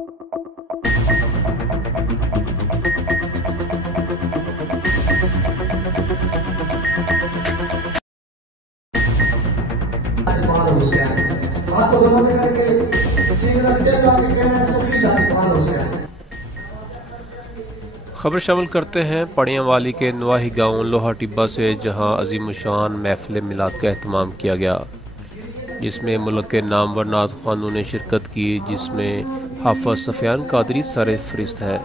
खबर शामिल करते हैं पड़ियाँ वाली के नवाही गांव लोहा टिब्बा से, जहां अजीमुशान महफिल मिलाद का एहतमाम किया गया, जिसमें मुल्क के नामवर नात ख़वानों ने शिरकत की, जिसमें हाफ़िज़ सफ़ियान कादरी सर फहरिस्त है।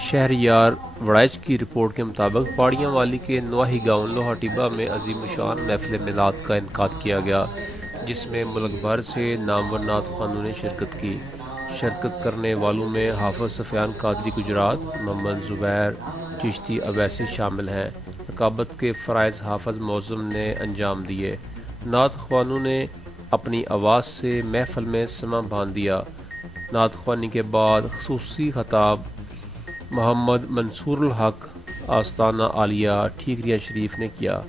शहरयार वड़ाइच की रिपोर्ट के मुताबिक पड़ियाँ वाली के नवाही गांव लोहा टिब्बा में अजीमुशान महफिल मिलाद का इनकाद किया गया, जिसमें मुल्क भर से नामवर नात ख़वानों ने शिरकत की। शिरकत करने वालों में हाफ़िज़ सफ़ियान कादरी गुजरात, मोहम्मद ज़ुबैर चिश्ती अवैसी शामिल हैं। रकाबत के फ़राइज़ हाफ़िज़ मौज़म ने अंजाम दिए। नात ख़वानों ने अपनी आवाज़ से महफ़िल में समा बांध दिया। नात ख़वानी के बाद ख़ुसूसी ख़ताब मोहम्मद मंसूरुल हक आस्ताना आलिया ठीकरिया शरीफ ने किया,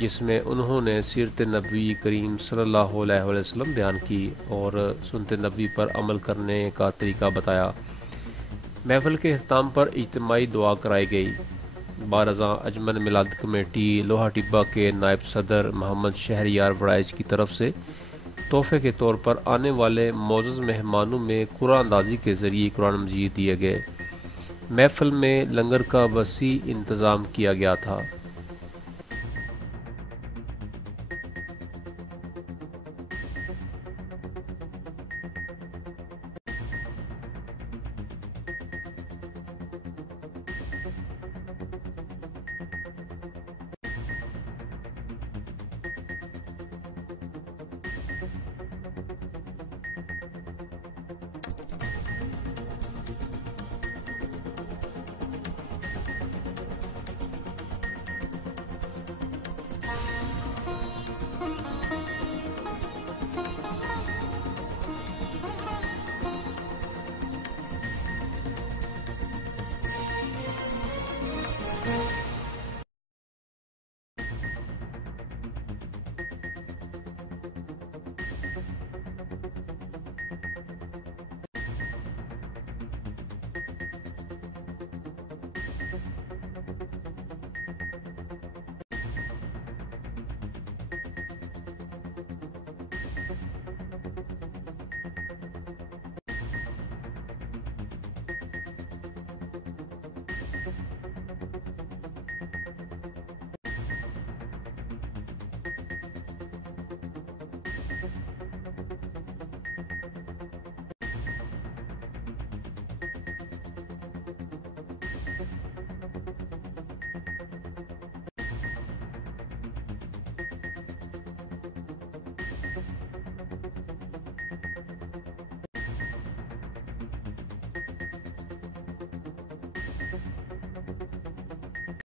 जिसमें उन्होंने सीरत नबी करीम सल्लल्लाहु अलैहि वसल्लम बयान की और सुन्नत नबी पर अमल करने का तरीका बताया। महफिल के अख्ताम पर इज्तिमाई दुआ कराई गई। बारज़ा अजमन मिलाद कमेटी लोहा टिब्बा के नायब सदर मोहम्मद शहरयार वड़ाइच की तरफ से तोहफे के तौर पर आने वाले मोअज़्ज़ज़ मेहमानों में कुरान अंदाज़ी के ज़रिए कुरान मजीद दिए गए। महफिल में लंगर का वसी इंतज़ाम किया गया था।